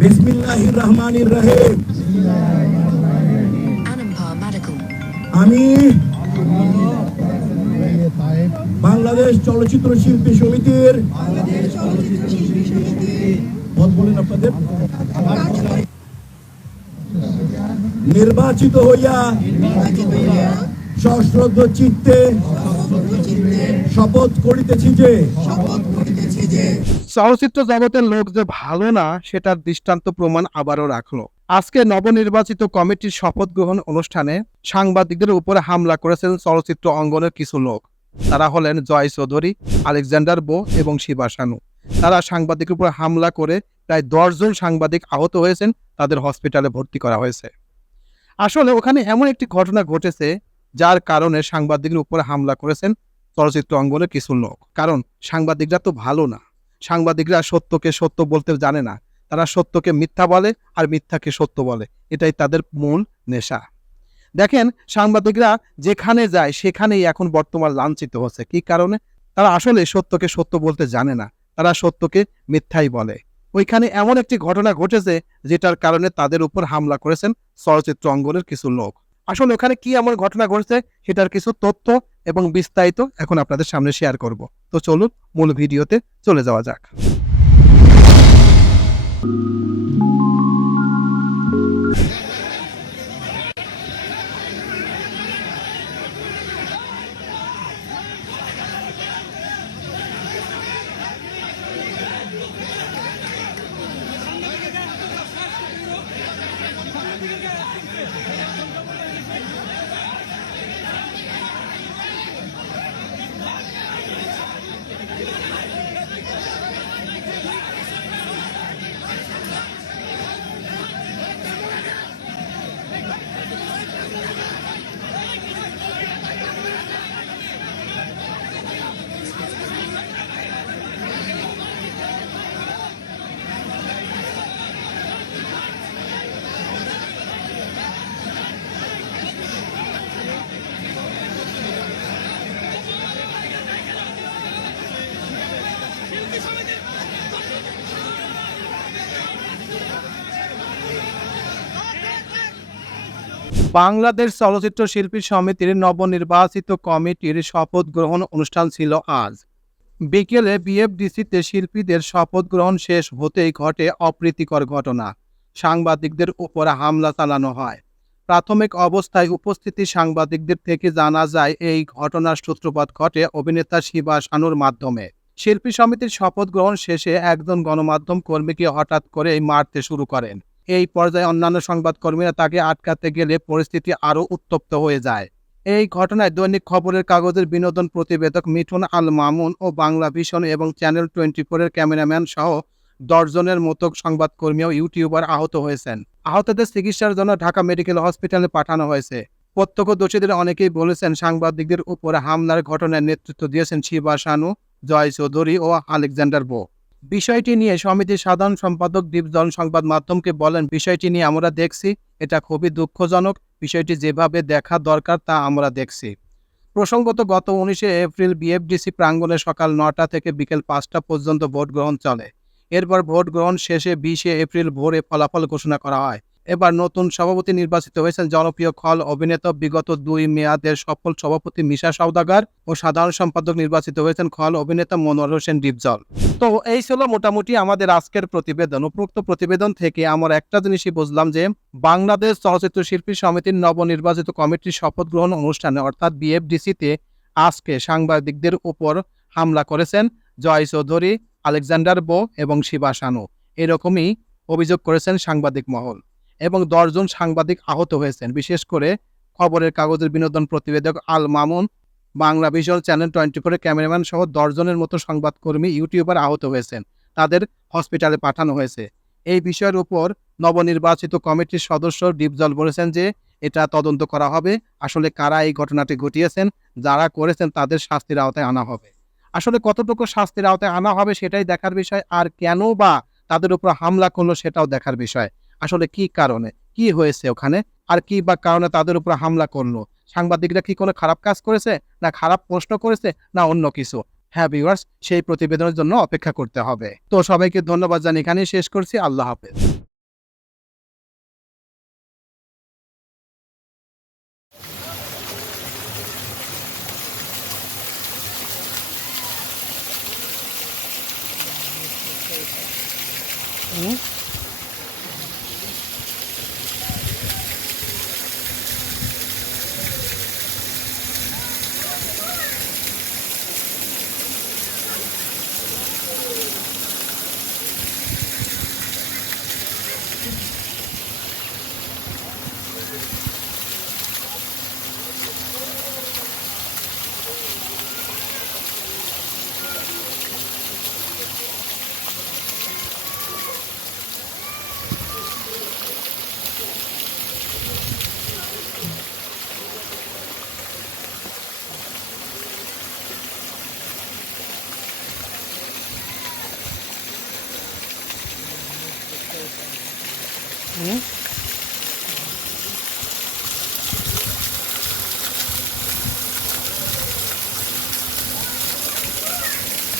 বিসমিল্লাহির রহমানির রহিম। আমি বাংলাদেশ চলচ্চিত্র শিল্পী সমিতির বলেন আপনাদের। নির্বাচিত হইয়া সশ্রদ্ধ চিত্তে শপথ করিতেছি যে শপথ করিতেছি যে চলচ্চিত্র জগতের লোক যে ভালো না, সেটার দৃষ্টান্ত প্রমাণ আবারও রাখল। আজকে নবনির্বাচিত কমিটির শপথ গ্রহণ অনুষ্ঠানে সাংবাদিকদের উপরে হামলা করেছেন চলচ্চিত্র অঙ্গনের কিছু লোক। তারা হলেন জয় চৌধুরী, আলেকজান্ডার বো এবং শিবা শানু তারা সাংবাদিকের উপর হামলা করে প্রায় দশজন সাংবাদিক আহত হয়েছেন, তাদের হসপিটালে ভর্তি করা হয়েছে। আসলে ওখানে এমন একটি ঘটনা ঘটেছে, যার কারণে সাংবাদিকের উপরে হামলা করেছেন চলচ্চিত্র অঙ্গনের কিছু লোক। কারণ সাংবাদিকরা তো ভালো না। সাংবাদিকরা সত্যকে সত্য বলতে জানে না। তারা সত্যকে মিথ্যা বলে আর মিথ্যাকে সত্য বলে। এটাই তাদের মূল নেশা। দেখেন, সাংবাদিকরা যেখানে যায়, সেখানেই এখন বর্তমান লাঞ্ছিত হচ্ছে। কি কারণে? তারা আসলে সত্যকে সত্য বলতে জানে না। তারা সত্যকে মিথ্যাই বলে। ওইখানে এমন একটি ঘটনা ঘটেছে, যেটার কারণে তাদের উপর হামলা করেছেন চলচ্চিত্র অঙ্গনের কিছু লোক। আসলে ওখানে কি এমন ঘটনা ঘটছে সেটার কিছু তথ্য এবং বিস্তারিত এখন আপনাদের সামনে শেয়ার করব। তো চলুন মূল ভিডিওতে চলে যাওয়া যাক। বাংলাদেশ চলচ্চিত্র শিল্পী সমিতির নবনির্বাচিত কমিটির শপথ গ্রহণ অনুষ্ঠান ছিল আজ। বিকেলে বিএফডিসিতে শিল্পীদের শপথ গ্রহণ শেষ হতেই ঘটে অপ্রীতিকর ঘটনা। সাংবাদিকদের উপর হামলা চালানো হয়। প্রাথমিক অবস্থায় উপস্থিতি সাংবাদিকদের থেকে জানা যায়, এই ঘটনার সূত্রপাত ঘটে অভিনেতা শিবা শানুর মাধ্যমে। শিল্পী সমিতির শপথ গ্রহণ শেষে একজন গণমাধ্যম কর্মীকে হঠাৎ করেই মারতে শুরু করেন। এই পর্যায়ে অন্যান্য সংবাদকর্মীরা তাকে আটকাতে গেলে পরিস্থিতি আরও উত্তপ্ত হয়ে যায়। এই ঘটনায় দৈনিক খবরের কাগজের বিনোদন প্রতিবেদক মিঠুন আল মামুন ও বাংলা ভিশন এবং চ্যানেল টোয়েন্টি ফোরের ক্যামেরাম্যান সহ দশজনের মতো সংবাদকর্মী ও ইউটিউবার আহত হয়েছেন। আহতদের চিকিৎসার জন্য ঢাকা মেডিকেল হসপিটালে পাঠানো হয়েছে। প্রত্যক্ষদর্শীদের অনেকেই বলেছেন সাংবাদিকদের উপরে হামলার ঘটনায় নেতৃত্ব দিয়েছেন শিবা শানু জয় চৌধুরী ও আলেকজান্ডার বো। বিষয়টি নিয়ে সমিতির সাধারণ সম্পাদক দীপজন সংবাদ মাধ্যমকে বলেন, বিষয়টি নিয়ে আমরা দেখছি, এটা খুবই দুঃখজনক। বিষয়টি যেভাবে দেখা দরকার, তা আমরা দেখছি। প্রসঙ্গত, গত উনিশে এপ্রিল বিএফডিসি প্রাঙ্গণে সকাল নটা থেকে বিকেল পাঁচটা পর্যন্ত ভোট গ্রহণ চলে। এরপর ভোট গ্রহণ শেষে বিশে এপ্রিল ভোরে ফলাফল ঘোষণা করা হয়। এবার নতুন সভাপতি নির্বাচিত হয়েছেন জনপ্রিয় খল অভিনেতা বিগত দুই মেয়াদের সফল সভাপতি মিশা সওদাগার ও সাধারণ সম্পাদক নির্বাচিত হয়েছেন খল অভিনেতা মনোয়ার হোসেন ডিপজল। তো এই ছিল মোটামুটি আমাদের আজকের প্রতিবেদন। উপরোক্ত প্রতিবেদন থেকে আমার একটা জিনিসই বুঝলাম যে বাংলাদেশ চলচ্চিত্র শিল্পী সমিতির নবনির্বাচিত কমিটির শপথ গ্রহণ অনুষ্ঠানে, অর্থাৎ বিএফডিসিতে আজকে সাংবাদিকদের উপর হামলা করেছেন জয় চৌধুরী, আলেকজান্ডার বো এবং শিবা শানু এরকমই অভিযোগ করেছেন সাংবাদিক মহল। এবং দশজন সাংবাদিক আহত হয়েছেন। বিশেষ করে খবরের কাগজের বিনোদন প্রতিবেদক Al Mamun, Bangla Vision channel twenty ফোরের ক্যামেরাম্যান সহ দশজনের মতো সংবাদকর্মী ইউটিউবার আহত হয়েছেন। তাদের হসপিটালে পাঠানো হয়েছে। এই বিষয়ের উপর নবনির্বাচিত কমিটির সদস্য ডিপজল বলেছেন যে, এটা তদন্ত করা হবে। আসলে কারা এই ঘটনাটি ঘটিয়েছেন, যারা করেছেন তাদের শাস্তির আওতায় আনা হবে। আসলে কতটুকু শাস্তির আওতায় আনা হবে সেটাই দেখার বিষয়, আর কেন বা তাদের উপর হামলা করল সেটাও দেখার বিষয়। আসলে কি কারণে? কি হয়েছে ওখানে? আর কি বা কারণে তাদের উপর হামলা করল? সাংবাদিকরা কি কোনো খারাপ কাজ করেছে? না খারাপ প্রশ্ন করেছে? না অন্য কিছু? হ্যাঁ ভিউয়ার্স সেই প্রতিবেদনের জন্য অপেক্ষা করতে হবে। তো সবাইকে ধন্যবাদ জানি এখানেই শেষ করছি। আল্লাহ হাফেজ। Mm-hmm. 嗯。